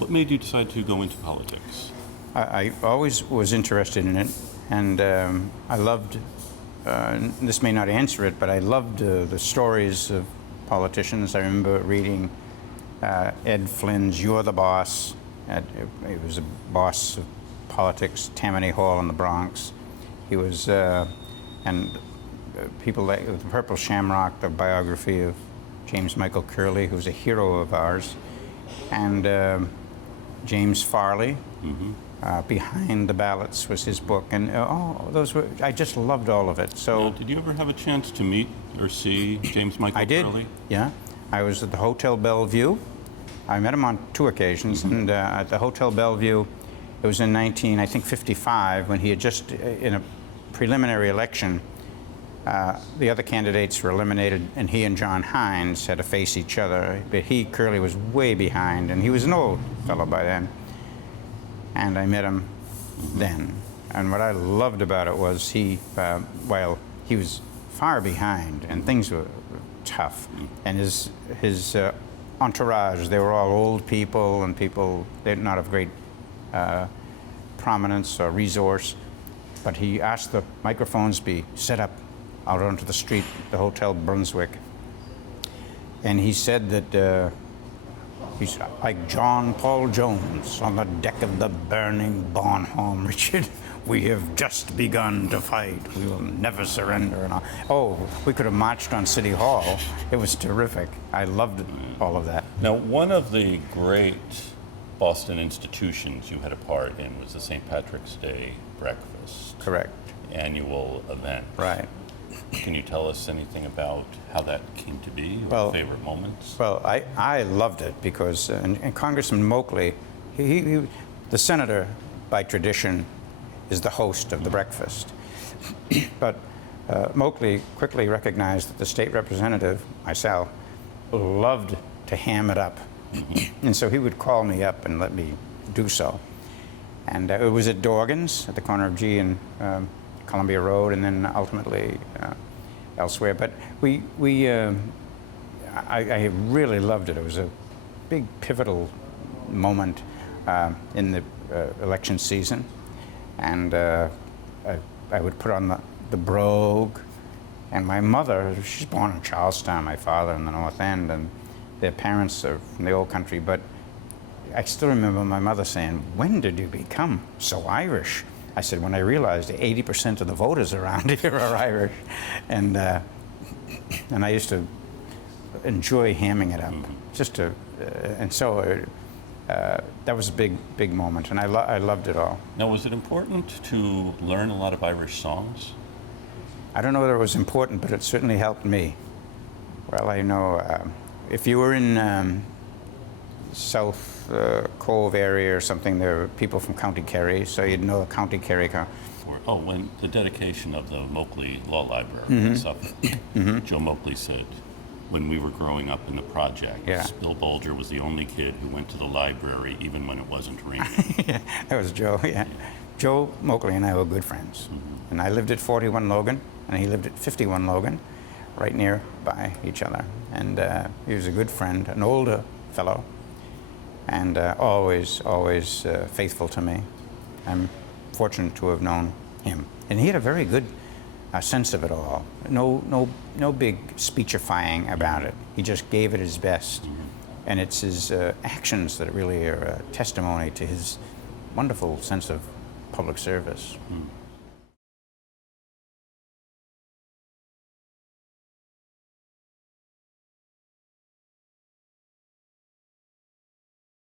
What made you decide to go into politics? I always was interested in it, and I loved, this may not answer it, but I loved the stories of politicians. I remember reading Ed Flynn's You're the Boss. He was a boss of politics, Tammany Hall in the Bronx. He was, people like the Purple Shamrock, the biography of James Michael Curley, who was a hero of ours, and James Farley. Behind the Ballots was his book, and those were, I just loved all of it. So, now, did you ever have a chance to meet or see James Michael Curley? I did, yeah. I was at the Hotel Bellevue. I met him on 2 occasions, and at the Hotel Bellevue, it was in 1955, when he had just, in a preliminary election, the other candidates were eliminated, and he and John Hines had to face each other. But Curley was way behind, and he was an old fellow by then. And I met him then. And what I loved about it was while he was far behind, and things were tough, and his entourage, they were all old people, and people, they're not of great prominence or resource, but he asked the microphones be set up out onto the street, the Hotel Brunswick. And he said that he's like John Paul Jones on the deck of the burning Bonhomme, Richard. We have just begun to fight. We will never surrender. And all. Oh, we could have marched on City Hall. It was terrific. I loved all of that. Now, one of the great Boston institutions you had a part in was the St. Patrick's Day breakfast. Correct. Annual event. Right. Can you tell us anything about how that came to be, or favorite moments? Well, I loved it because, and Congressman Moakley, he, the senator by tradition, is the host of the breakfast. But Moakley quickly recognized that the state representative, myself, loved to ham it up. And so he would call me up and let me do so. And it was at Dorgan's at the corner of G and Columbia Road, and then ultimately elsewhere. But I really loved it. It was a big pivotal moment in the election season, and I would put on the brogue. And my mother, she's born in Charlestown, my father in the North End, and their parents are from the old country, but I still remember my mother saying, "When did you become so Irish?" I said, "When I realized 80% of the voters around here are Irish." And I used to enjoy hamming it up, just to, and so that was a big moment, and I loved it all. Now, was it important to learn a lot of Irish songs? I don't know whether it was important, but it certainly helped me. Well, I know if you were in South Cove area or something, there were people from County Kerry, so you'd know County Kerry. When the dedication of the Moakley Law Library in Suffolk, Joe Moakley said, when we were growing up in the projects, Bill Bulger was the only kid who went to the library even when it wasn't raining. Yeah, that was Joe, yeah. Joe Moakley and I were good friends. And I lived at 41 Logan, and he lived at 51 Logan, right near by each other. And he was a good friend, an older fellow, and always faithful to me. I'm fortunate to have known him. And he had a very good sense of it all. No big speechifying about it. He just gave it his best. And it's his actions that really are a testimony to his wonderful sense of public service.